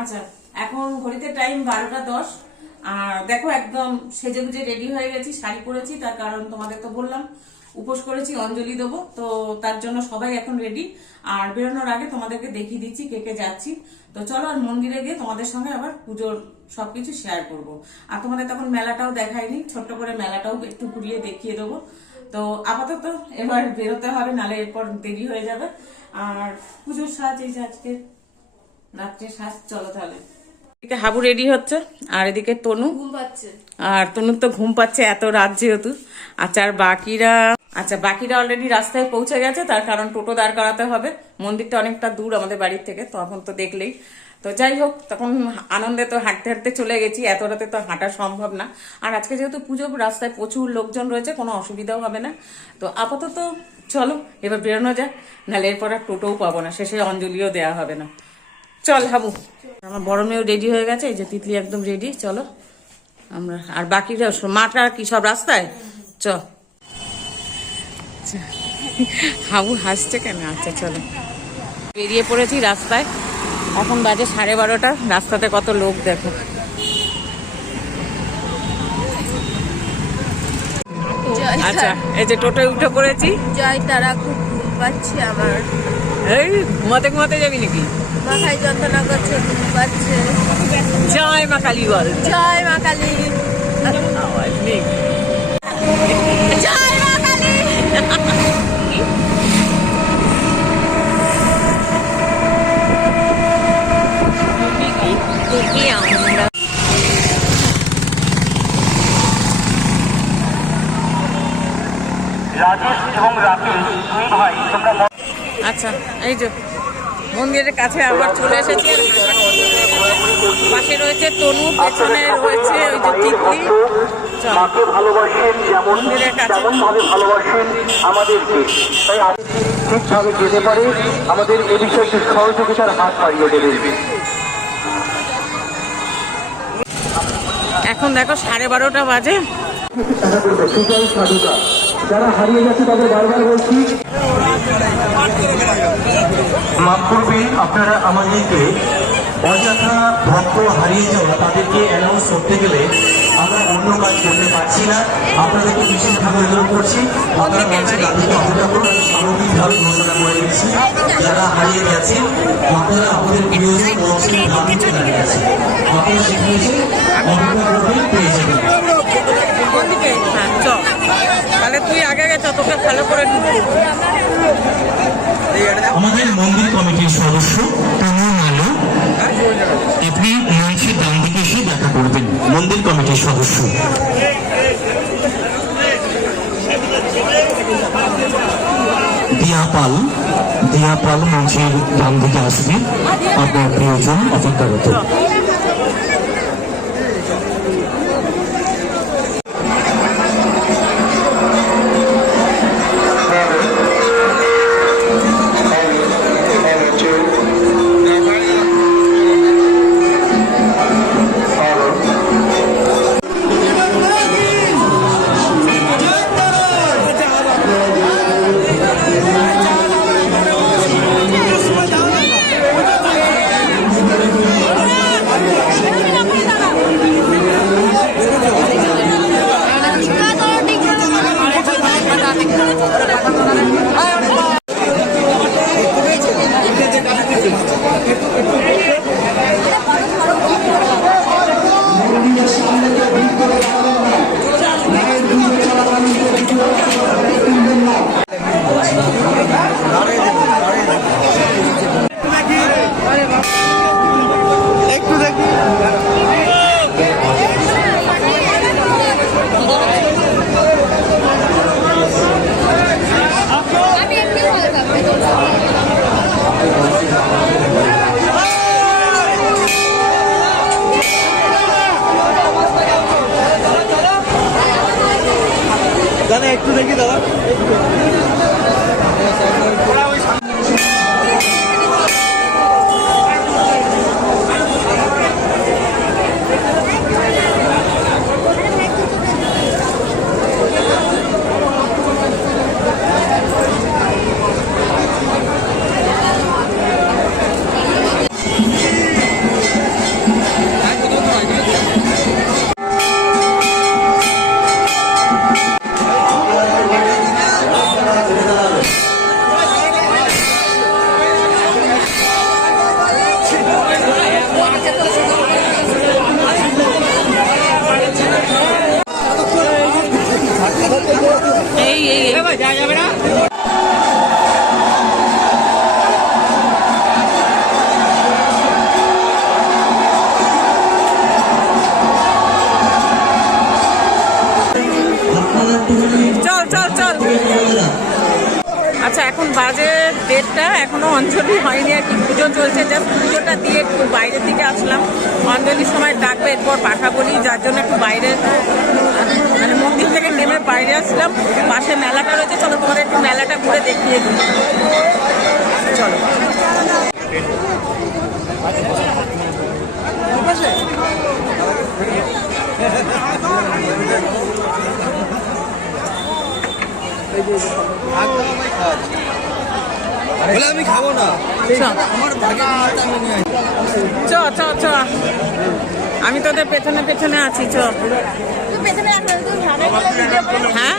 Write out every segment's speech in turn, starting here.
আচ্ছা, এখন ঘড়িতে টাইম 12টা 10। আর দেখো একদম সেজে গুজে রেডি হয়ে গেছি, শাড়ি পরেছি। তার কারণ তোমাদের তো বললাম উপোস করেছি, অঞ্জলি দেবো, তো তার জন্য সবাই এখন রেডি। আর বেরোনোর আগে তোমাদেরকে দেখিয়ে দিচ্ছি কে কে যাচ্ছি। তো চলো আর মন্দিরে গিয়ে তোমাদের সঙ্গে আবার পুজোর সবকিছু শেয়ার করব। আর তোমাদের তখন মেলাটাও দেখাইনি, ছোট্ট করে মেলাটাও একটু ঘুরিয়ে দেখিয়ে দেবো। তো আপাতত এবার বেরোতে হবে, নালে এরপর দেরি হয়ে যাবে। আর পুজোর সাজ এই যে আজকে রাত্রে সাজ। চলো তাহলে। এদিকে হাবু রেডি হচ্ছে, আর এদিকে তনু ঘুম পাচ্ছে। আর তনুর তো ঘুম পাচ্ছে এত রাত যেহেতু। আচ্ছা, আর বাকিরা অলরেডি রাস্তায় পৌঁছে গেছে, তার কারণ টোটো দাঁড় করাতে হবে। মন্দিরটা অনেকটা দূর আমাদের বাড়ির থেকে, তখন তো দেখলেই। তো যাই হোক, তখন আনন্দে তো হাঁটতে হাঁটতে চলে গেছি, এত রাতে তো হাঁটা সম্ভব না। আর আজকে যেহেতু পুজো, রাস্তায় প্রচুর লোকজন রয়েছে, কোনো অসুবিধাও হবে না। তো আপাতত চলো এবার বেরোনো যাক, নাহলে এরপর আর টোটোও পাবো না, শেষে অঞ্জলিও দেওয়া হবে না। চল হাবু। আমার বড় মেয়েও রেডি হয়ে গেছে, এই যে তিতলি একদম রেডি। চলো আমরা, আর বাকিরা মাটা কি সব রাস্তায়। চ হাবু হাসছে কেন? আচ্ছা চলো, বেরিয়ে পড়েছি রাস্তায়। এখন বাজে 12:30। রাস্তাতে কত লোক দেখো। আচ্ছা, এই যে টোটোয় উঠে পড়েছি। জয় তারা, খুব ঘুম পাচ্ছে আমার। এই ঘুমাতে ঘুমাতে যাবি নাকি? মাথায় যন্ত্রণা করছে, ঘুম পাচ্ছে। জয় মা কালী বল। জয় মা কালী। আওয়াজ নেই। জয় মা কালী। আচ্ছা, এই যে মন্দিরের কাছে আবার চলে এসেছি। পাশে রয়েছে তনু, পেছনে রয়েছে ওই যে তিতলি। মন্দিরের কাছে ভালোবাসেন আমাদেরকে, তাই ঠিকভাবে যেতে পারে আমাদের এ বিষয়ে সহযোগিতার হাত বাড়িয়ে দেবে। এখন দেখো 12:30 বাজে। যারা হারিয়ে গেছে তাদের বারবার বলছি মাফ করবেন আপনারা আমাদেরকে। অযথা ভক্ত হারিয়ে যাওয়া তাদেরকে অ্যানাউন্স করতে গেলে আমরা অন্য কাজ করতে পারছি না। আপনাদেরকে বিশেষভাবে অনুরোধ করছি, আপনারা মঞ্চে দাবিকে অপেক্ষা করুন। আমি সামগ্রিকভাবে ঘোষণা করে দিচ্ছি, যারা হারিয়ে গেছেন আপনারা আমাদের প্রিয়জন মঞ্চের দাবিতে দাঁড়িয়ে আছেন, আপনারা সেখানে এসে অপেক্ষা করবেন, পেয়ে যাবেন। তাহলে তুই আগে গেছ, তোকে ভালো করে আমাদের মন্দির কমিটির সদস্য তনু নালু, আপনি মঞ্চের ডান দিকে এসে দেখা করবেন। মন্দির কমিটির সদস্য দিয়া পাল মঞ্চের ডান দিকে আসবে, আপনার প্রিয়জন অপেক্ষারত। একটু দেখি দাদা একটু দেখি দাদা আচ্ছা এখন বাজে 1:30, এখনো অঞ্জলি হয়নি আর কি, পুজো চলছে, জাস্ট পুজোটা দিয়ে একটু বাইরের দিকে আসলাম। অঞ্জলির সময় ডাকবে, এরপর পাঠা বলি, যার জন্য একটু বাইরে মানে মন্দির থেকে নেমে বাইরে আসলাম। পাশে মেলাটা রয়েছে, চলো তোমাদের একটু মেলাটা ঘুরে দেখিয়ে দিই। চলো আমি খাবো না চ চ চ, আমি তোদের পেছনে পেছনে আছি, চ। হ্যাঁ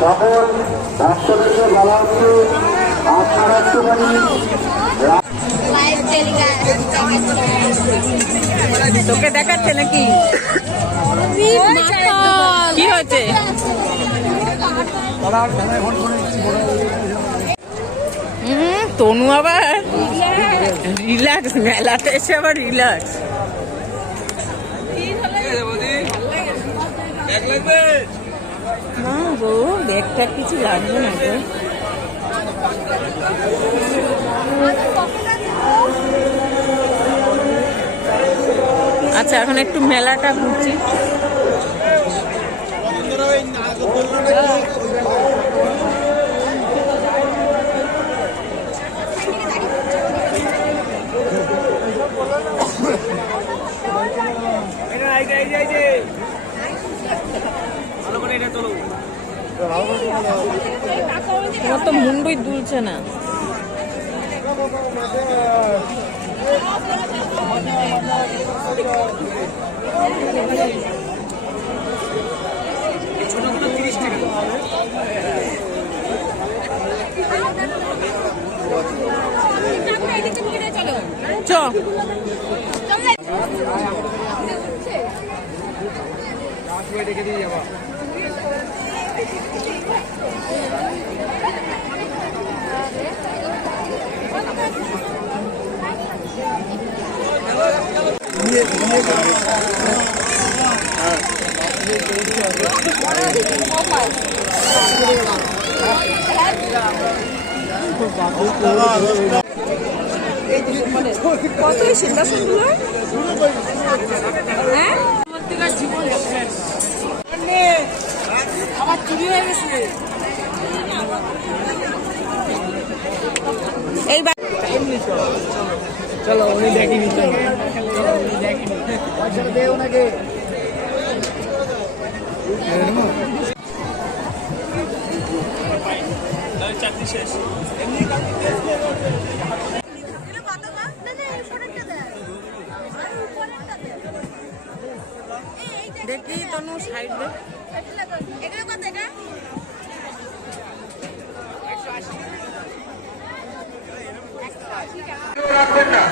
সকল ভক্তদেরকে বলা হচ্ছে আপনারা একটুখানি তোকে দেখাচ্ছে নাকি? কি হয়েছে? তনু আবার রিল্যাক্স, মেলাতে এসে আবার রিল্যাক্স। না গো, ব্যাগটা কিছু লাগবে না গো। আচ্ছা এখন একটু মেলাটা ঘুরছি। তোমার তো মুন্ডুই দুলছে না। চ ডেকে দিয়ে যাবা কত সিংহাসনগুলো? হ্যাঁ জীবন আমার চুরি হয়ে গেছে। এই চলো উনি দেখিনি, চলো উনি দেখিনি, পয়সাটা দে ওনাকে। চাকরি শেষ। দেখি তনু সাইড দে। এগুলো কত এটা? রাখবেন না।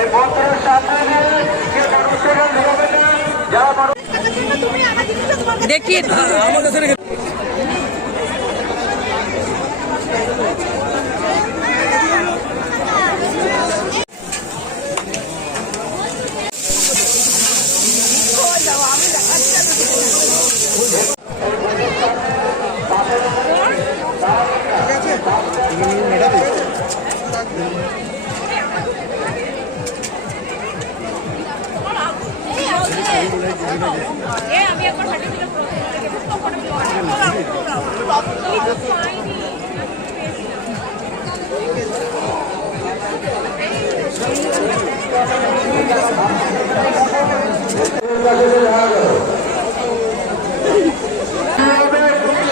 এই মন্দিরের সামনে দিয়ে কেউ মানুষকে ঢোকাবেন না। যারা মানুষ দেখি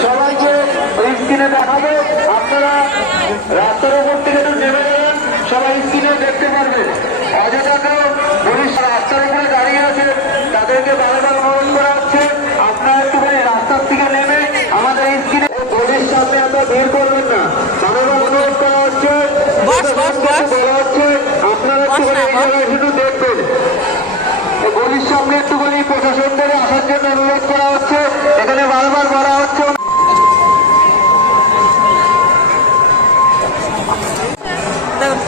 সবাইকে স্ক্রিনে দেখাবে। আপনারা রাস্তার উপর থেকে একটু নেমে যাবেন, সবাই স্ক্রিনে দেখতে পারবেন। অযথা কেউ পুলিশ রাস্তার উপরে দাঁড়িয়ে আছে, তাদেরকে বারবার অনুরোধ করা হচ্ছে আপনারা একটুখানি রাস্তার থেকে নেমে আমাদের স্ক্রিনে পুলিশ সামনে আমরা ভিড় করবেন না। বারবার অনুরোধ করা হচ্ছে, বলা হচ্ছে আপনারা একটুখানি এই জায়গায় শুধু দেখবেন। পুলিশ সামনে একটুখানি প্রশাসনদের আসার জন্য অনুরোধ করা হচ্ছে, এখানে বারবার বলা হচ্ছে।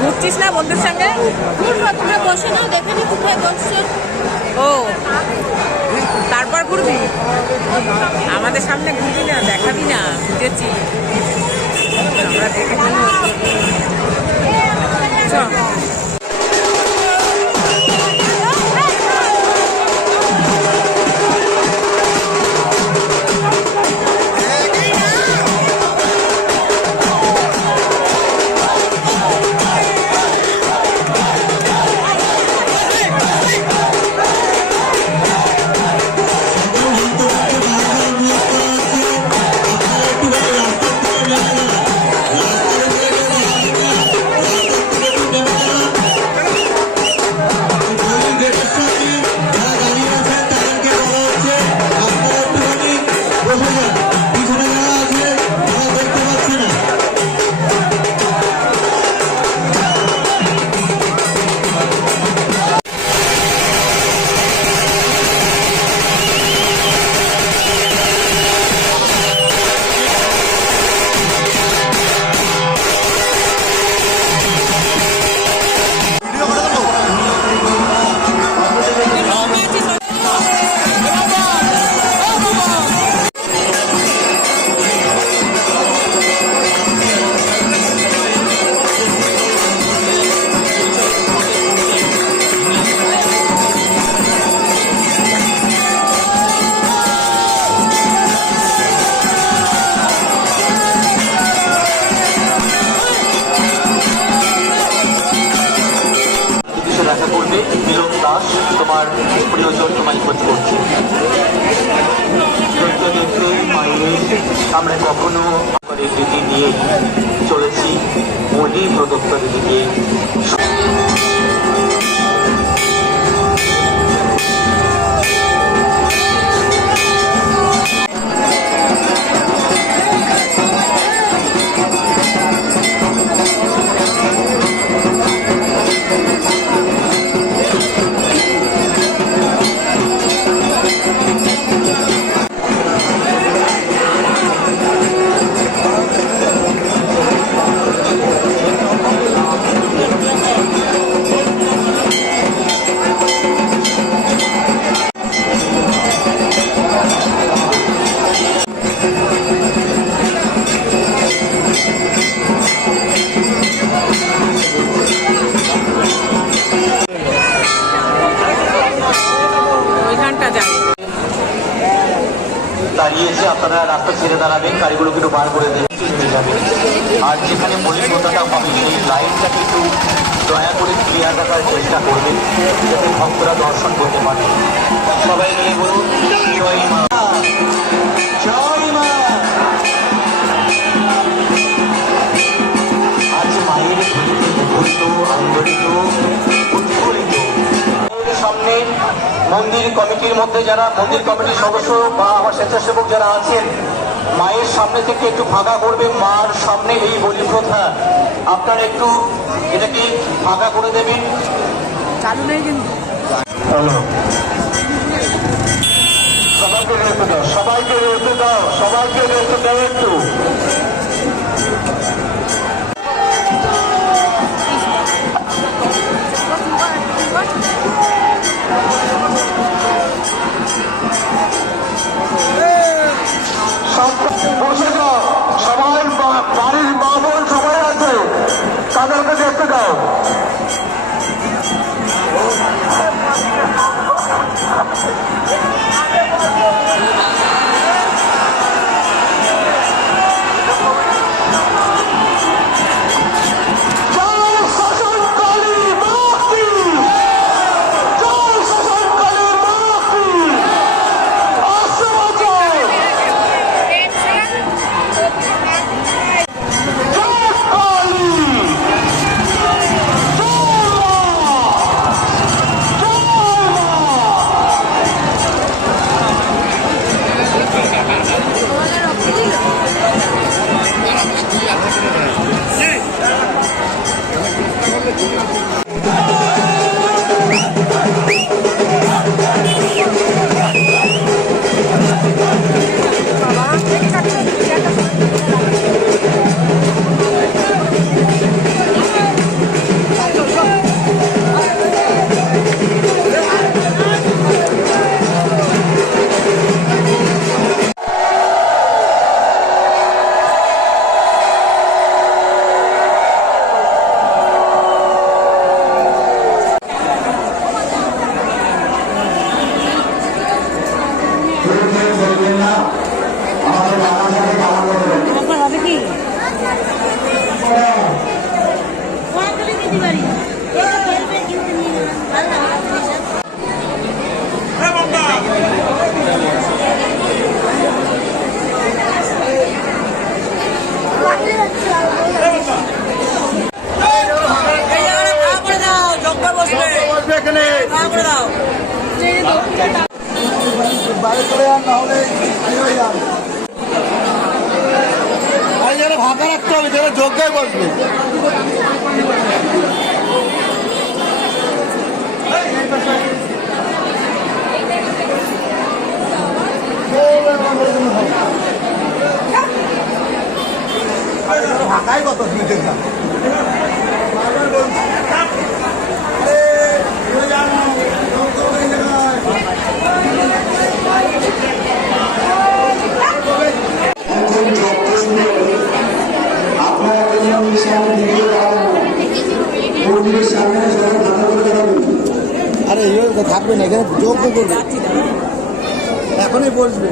ঘুরছিস না বন্ধুর সঙ্গে? তোমরা বসে নাও, দেখে নি কোথায় বসছো। ও তারপর ঘুরবি? আমাদের সামনে ঘুরবি না, দেখাবি না? বুঝেছি, আমরা দেখে চল। দেখা করবে মিলন দাস, তোমার প্রিয়জন তোমায় খোঁজ করছে। দেখতে দেখতে আমরা কখনো আমাদের দিকে নিয়ে চলেছি মোদী প্রদত্তের দিকে। গিয়েছে, আপনারা রাস্তা ছেড়ে দাঁড়াবেন, গাড়িগুলোকে একটু বার করে দিয়ে হয়ে যাবে। আর যেখানে মলিনতাটা হবে সেই লাইনটাকে একটু দয়া করে ক্লিয়ার রাখার চেষ্টা করবেন, যাতে ভক্তরা দর্শন করতে পারে। সবাই নিয়ে বলুন জয় মা, জয় মা। আজ মায়ের ধরিতে মুখরিত, আন্দোলিত, উৎফুল্লিত। সামনে মন্দির কমিটির মধ্যে যারা মন্দির কমিটির সদস্য বা আমার স্বেচ্ছাসেবক যারা আছেন, মায়ের সামনে থেকে একটু ফাঁকা করবে। মার সামনে এই বলি প্রথা, আপনারা একটু এটাকে ফাঁকা করে দেবেন। চালু নেই কিন্তু। সবাইকে রেখে দাও, সবাইকে রেখে দাও, সবাইকে রেখে দাও একটু। বসে যাও, সবাই বাড়ির মা বোন সবাই আছে, তাদেরকে দেখতে দাও। বাইরে চলে যান, না হলে ফাঁকা রাখতে হবে, যারা যোগ্যায় বসবে। ফাঁকাই কত দেখলাম। আরে থাকবে না, এখানে যোগ্য করবে, এখনই বসবে।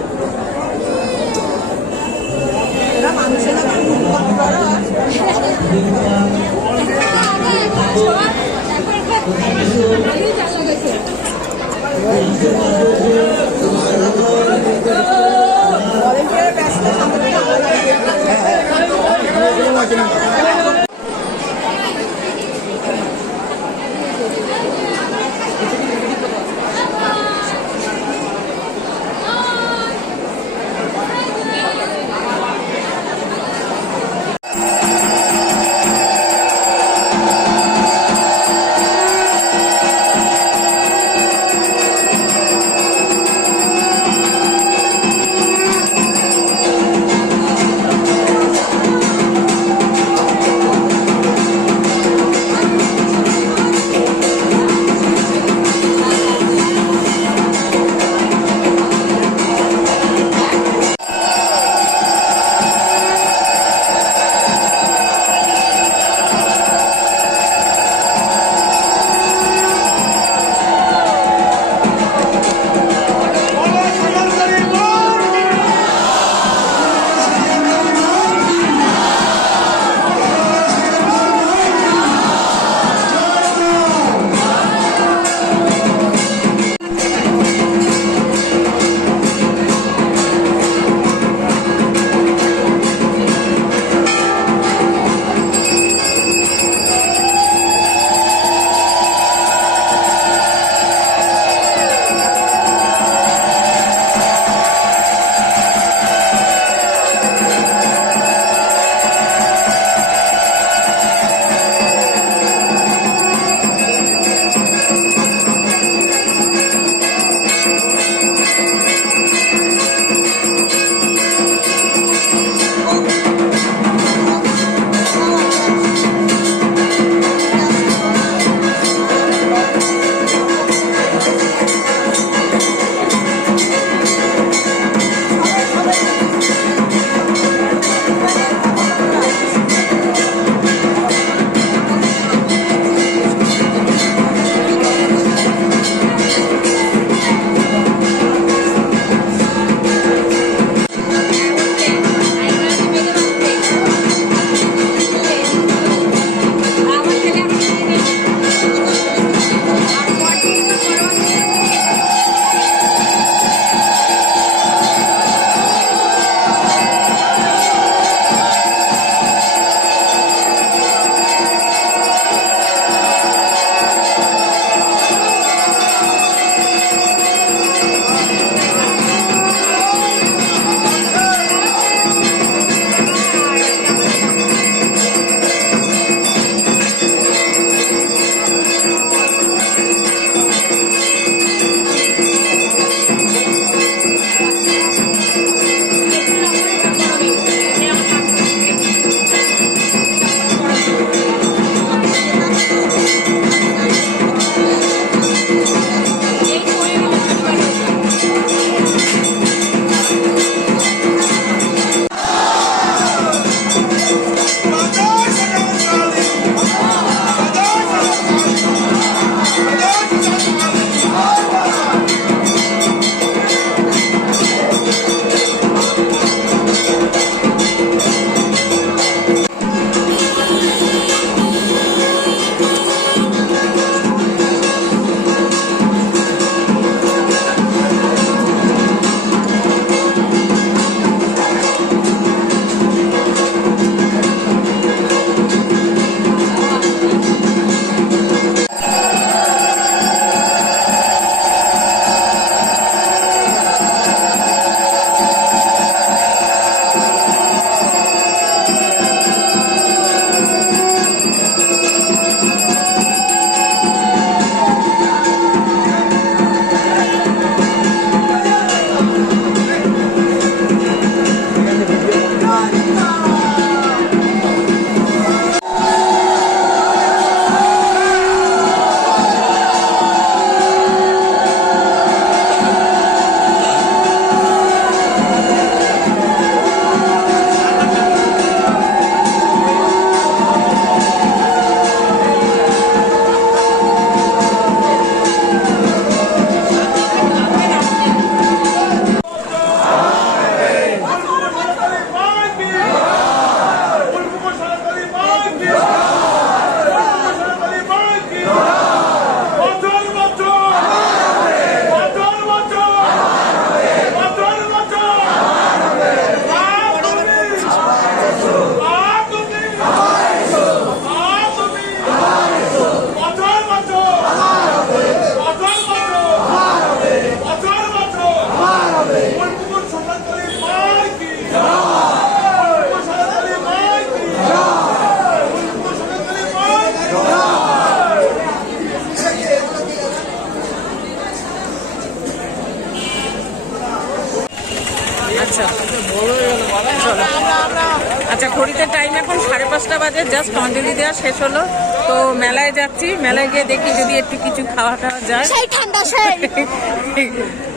টাইম এখন 5:30 বাজে, জাস্ট অঞ্জলি দেওয়া শেষ হলো। তো মেলায় যাচ্ছি, মেলায় গিয়ে দেখি যদি একটু কিছু খাওয়া টাওয়া যায়। সেই ঠান্ডা সেই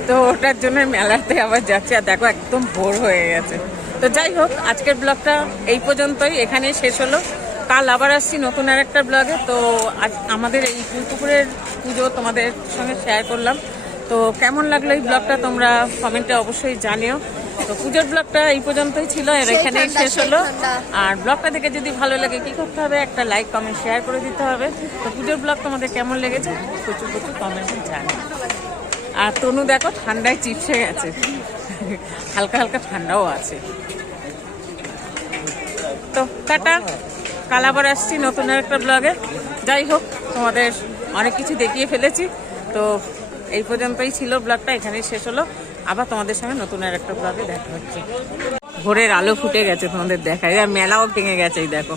তো ওটার জন্য মেলাতে আবার যাচ্ছি। আর দেখো একদম ভোর হয়ে গেছে। তো যাই হোক, আজকের ব্লগটা এই পর্যন্তই, এখানেই শেষ হলো। কাল আবার আসছি নতুন আর একটা ব্লগে। তো আজ আমাদের এই ফুলপুকুরের পুজো তোমাদের সঙ্গে শেয়ার করলাম। তো কেমন লাগলো এই ব্লগটা তোমরা কমেন্টে অবশ্যই জানিও। তো পুজোর ব্লগটা এই পর্যন্তই ছিল, আর এখানেই শেষ হলো। আর ব্লগটা দেখে যদি ভালো লাগে কি করতে হবে, একটা লাইক কমেন্ট শেয়ার করে দিতে হবে। তো পুজোর ব্লগ তোমাদের কেমন লেগেছে প্রচুর প্রচুর কমেন্টে জানিও। আর তনু দেখো ঠান্ডায় চিপসে গেছে, হালকা হালকা ঠান্ডাও আছে। তো টাটা, কাল আবার আসছি নতুন একটা ব্লগে। যাই হোক, তোমাদের অনেক কিছু দেখিয়ে ফেলেছি। তো এই পর্যন্তই ছিল ব্লগটা, এখানেই শেষ হলো। আবার তোমাদের সঙ্গে নতুন আর একটা ব্লগে দেখা হচ্ছে। ভোরের আলো ফুটে গেছে, তোমাদের দেখায়। আর মেলাও ভেঙে গেছে, এই দেখো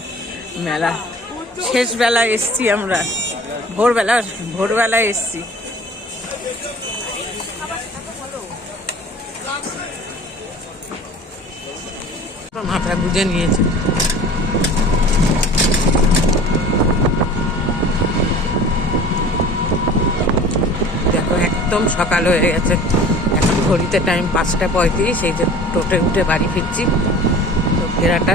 মেলা। শেষ বেলায় এসছি আমরা, ভোরবেলায় এসছি। মাথা গুঁজে নিয়েছে। দেখো একদম সকাল হয়ে গেছে, এখন ঘড়িতে টাইম 5:35। সেই যে টোটে উঠে বাড়ি ফিরছি। তো ফেরাটা